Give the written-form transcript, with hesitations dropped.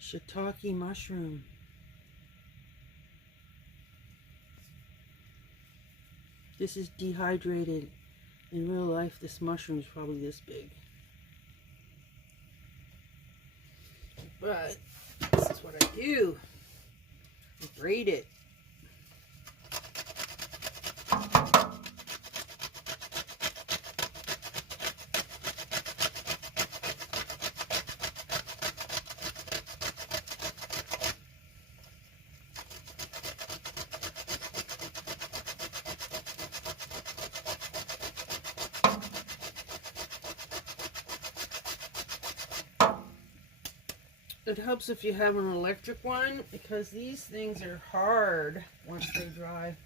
Shiitake mushroom. This is dehydrated. In real life, this mushroom is probably this big. But this is what I do. I grate it. It helps if you have an electric one because these things are hard once they dry.